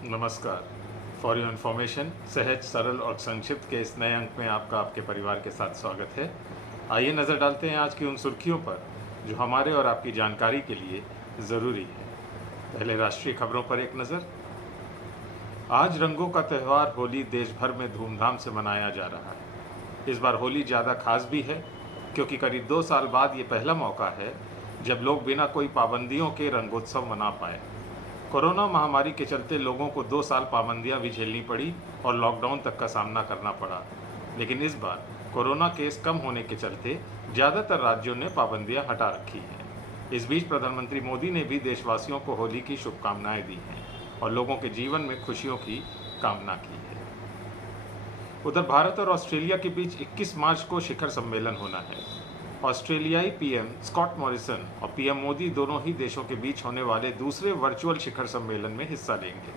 नमस्कार। For your information, सहज, सरल और संक्षिप्त के इस नए अंक में आपका आपके परिवार के साथ स्वागत है। आइए नज़र डालते हैं आज की उन सुर्खियों पर जो हमारे और आपकी जानकारी के लिए ज़रूरी है। पहले राष्ट्रीय खबरों पर एक नज़र। आज रंगों का त्यौहार होली देश भर में धूमधाम से मनाया जा रहा है। इस बार होली ज़्यादा खास भी है क्योंकि करीब 2 साल बाद ये पहला मौका है जब लोग बिना कोई पाबंदियों के रंगोत्सव मना पाए। कोरोना महामारी के चलते लोगों को 2 साल पाबंदियां भी झेलनी पड़ी और लॉकडाउन तक का सामना करना पड़ा, लेकिन इस बार कोरोना केस कम होने के चलते ज़्यादातर राज्यों ने पाबंदियां हटा रखी हैं। इस बीच प्रधानमंत्री मोदी ने भी देशवासियों को होली की शुभकामनाएं दी हैं और लोगों के जीवन में खुशियों की कामना की है। उधर भारत और ऑस्ट्रेलिया के बीच 21 मार्च को शिखर सम्मेलन होना है। ऑस्ट्रेलियाई पीएम स्कॉट मॉरिसन और पीएम मोदी दोनों ही देशों के बीच होने वाले दूसरे वर्चुअल शिखर सम्मेलन में हिस्सा लेंगे।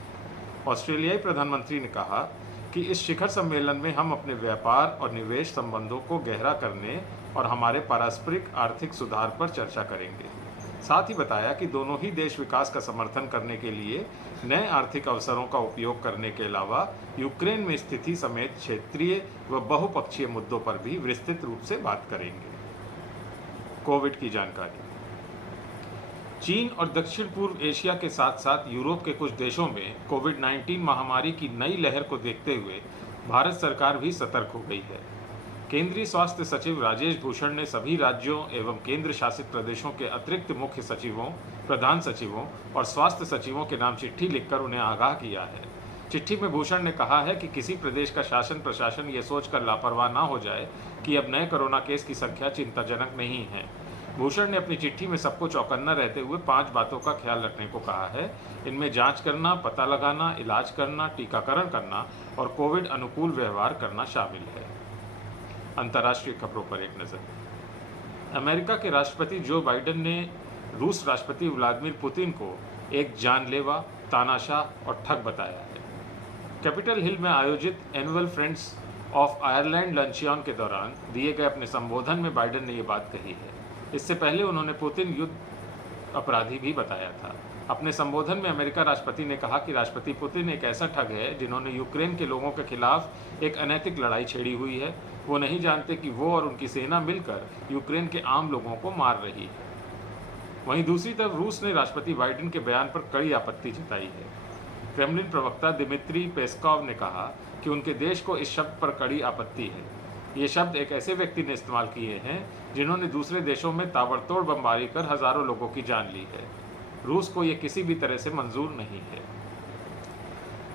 ऑस्ट्रेलियाई प्रधानमंत्री ने कहा कि इस शिखर सम्मेलन में हम अपने व्यापार और निवेश संबंधों को गहरा करने और हमारे पारस्परिक आर्थिक सुधार पर चर्चा करेंगे। साथ ही बताया कि दोनों ही देश विकास का समर्थन करने के लिए नए आर्थिक अवसरों का उपयोग करने के अलावा यूक्रेन में स्थिति समेत क्षेत्रीय व बहुपक्षीय मुद्दों पर भी विस्तृत रूप से बात करेंगे। कोविड की जानकारी। चीन और दक्षिण पूर्व एशिया के साथ साथ यूरोप के कुछ देशों में कोविड-19 महामारी की नई लहर को देखते हुए भारत सरकार भी सतर्क हो गई है। केंद्रीय स्वास्थ्य सचिव राजेश भूषण ने सभी राज्यों एवं केंद्र शासित प्रदेशों के अतिरिक्त मुख्य सचिवों, प्रधान सचिवों और स्वास्थ्य सचिवों के नाम चिट्ठी लिखकर उन्हें आगाह किया है। चिट्ठी में भूषण ने कहा है कि किसी प्रदेश का शासन प्रशासन ये सोचकर लापरवाह ना हो जाए कि अब नए कोरोना केस की संख्या चिंताजनक नहीं है। भूषण ने अपनी चिट्ठी में सबको चौकन्ना रहते हुए 5 बातों का ख्याल रखने को कहा है। इनमें जांच करना, पता लगाना, इलाज करना, टीकाकरण करना और कोविड अनुकूल व्यवहार करना शामिल है। अंतर्राष्ट्रीय खबरों पर एक नजर। अमेरिका के राष्ट्रपति जो बाइडेन ने रूस राष्ट्रपति व्लादिमीर पुतिन को एक जानलेवा, तानाशाह और ठग बताया है। कैपिटल हिल में आयोजित एनुअल फ्रेंड्स ऑफ आयरलैंड लंचियन के दौरान दिए गए अपने संबोधन में बाइडेन ने ये बात कही है। इससे पहले उन्होंने पुतिन युद्ध अपराधी भी बताया था। अपने संबोधन में अमेरिका राष्ट्रपति ने कहा कि राष्ट्रपति पुतिन एक ऐसा ठग है जिन्होंने यूक्रेन के लोगों के खिलाफ एक अनैतिक लड़ाई छेड़ी हुई है। वो नहीं जानते कि वो और उनकी सेना मिलकर यूक्रेन के आम लोगों को मार रही है। वहीं दूसरी तरफ रूस ने राष्ट्रपति बाइडेन के बयान पर कड़ी आपत्ति जताई है। क्रेमलिन प्रवक्ता दिमित्री पेस्कॉव ने कहा कि उनके देश को इस शब्द पर कड़ी आपत्ति है। ये शब्द एक ऐसे व्यक्ति ने इस्तेमाल किए हैं जिन्होंने दूसरे देशों में ताबड़तोड़ बमबारी कर हजारों लोगों की जान ली है। रूस को ये किसी भी तरह से मंजूर नहीं है।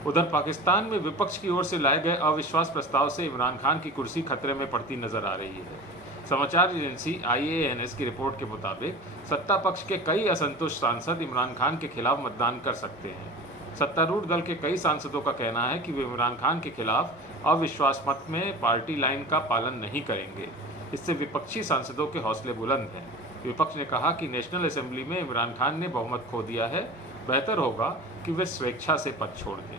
उधर पाकिस्तान में विपक्ष की ओर से लाए गए अविश्वास प्रस्ताव से इमरान खान की कुर्सी खतरे में पड़ती नजर आ रही है। समाचार एजेंसी IANS की रिपोर्ट के मुताबिक सत्ता पक्ष के कई असंतुष्ट सांसद इमरान खान के खिलाफ मतदान कर सकते हैं। सत्तारूढ़ दल के कई सांसदों का कहना है कि वे इमरान खान के खिलाफ अविश्वास मत में पार्टी लाइन का पालन नहीं करेंगे। इससे विपक्षी सांसदों के हौसले बुलंद हैं। विपक्ष ने कहा कि नेशनल असेंबली में इमरान खान ने बहुमत खो दिया है, बेहतर होगा कि वे स्वेच्छा से पद छोड़ दें।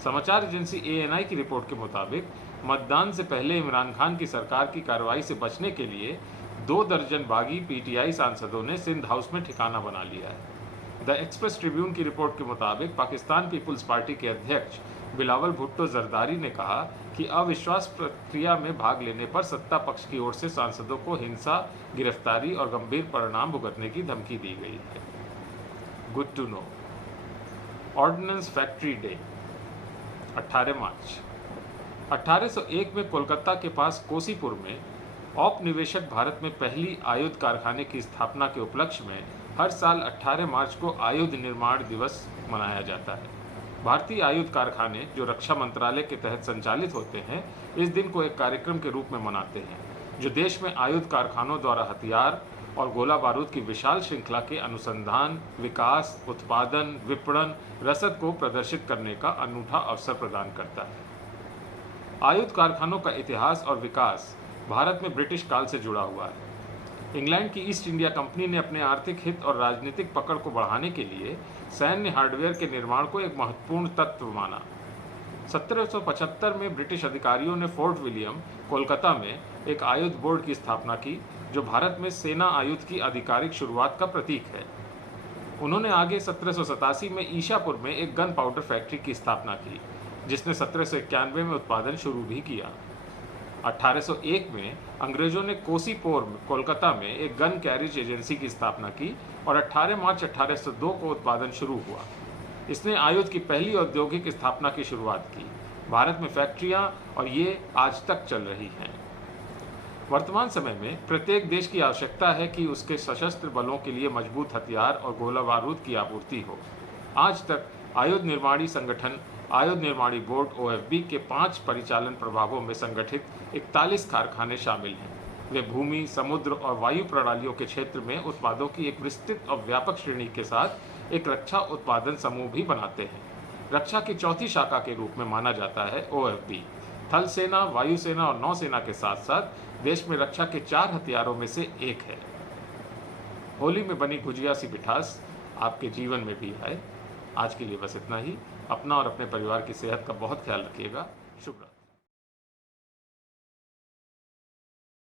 समाचार एजेंसी ANI की रिपोर्ट के मुताबिक मतदान से पहले इमरान खान की सरकार की कार्रवाई से बचने के लिए 2 दर्जन बागी PTI सांसदों ने सिंध हाउस में ठिकाना बना लिया है। द एक्सप्रेस ट्रिब्यून की रिपोर्ट के मुताबिक पाकिस्तान पीपुल्स पार्टी के अध्यक्ष बिलावल भुट्टो जरदारी ने कहा कि अविश्वास प्रक्रिया में भाग लेने पर सत्ता पक्ष की ओर से सांसदों को हिंसा, गिरफ्तारी और गंभीर परिणाम भुगतने की धमकी दी गई है। Good to know. Ordnance factory day 18 March. 1801 में कोलकाता के पास कोसीपुर में औपनिवेशक भारत में पहली आयुध कारखाने की स्थापना के उपलक्ष्य में हर साल 18 मार्च को आयुध निर्माण दिवस मनाया जाता है। भारतीय आयुध कारखाने जो रक्षा मंत्रालय के तहत संचालित होते हैं, इस दिन को एक कार्यक्रम के रूप में मनाते हैं जो देश में आयुध कारखानों द्वारा हथियार और गोला बारूद की विशाल श्रृंखला के अनुसंधान, विकास, उत्पादन, विपणन, रसद को प्रदर्शित करने का अनूठा अवसर प्रदान करता है। आयुध कारखानों का इतिहास और विकास भारत में ब्रिटिश काल से जुड़ा हुआ है। इंग्लैंड की ईस्ट इंडिया कंपनी ने अपने आर्थिक हित और राजनीतिक पकड़ को बढ़ाने के लिए सैन्य हार्डवेयर के निर्माण को एक महत्वपूर्ण तत्व माना। 1775 में ब्रिटिश अधिकारियों ने फोर्ट विलियम, कोलकाता में एक आयुध बोर्ड की स्थापना की जो भारत में सेना आयुध की आधिकारिक शुरुआत का प्रतीक है। उन्होंने आगे 1787 में ईशापुर में एक गन पाउडर फैक्ट्री की स्थापना की, जिसने 1791 में उत्पादन शुरू भी किया। 1801 में अंग्रेजों ने कोसीपोर कोलकाता में एक गन कैरिज एजेंसी की स्थापना की और 18 मार्च 1802 को उत्पादन शुरू हुआ। इसने आयुध की पहली औद्योगिक स्थापना की शुरुआत की। भारत में फैक्ट्रियां और ये आज तक चल रही हैं। वर्तमान समय में प्रत्येक देश की आवश्यकता है कि उसके सशस्त्र बलों के लिए मजबूत हथियार और गोला बारूद की आपूर्ति हो। आज तक आयुध निर्माणी संगठन आयुध निर्माणी बोर्ड OFB के 5 परिचालन प्रभागों में संगठित 41 कारखाने शामिल हैं। वे भूमि, समुद्र और वायु प्रणालियों के क्षेत्र में उत्पादों की एक विस्तृत और व्यापक श्रेणी के साथ एक रक्षा उत्पादन समूह भी बनाते हैं। रक्षा की चौथी शाखा के रूप में माना जाता है OFB। थल सेना, वायुसेना और नौसेना के साथ साथ देश में रक्षा के 4 हथियारों में से एक है। होली में बनी गुजिया सी मिठास आपके जीवन में भी आए। आज के लिए बस इतना ही। अपना और अपने परिवार की सेहत का बहुत ख्याल रखिएगा। शुभ रात्रि।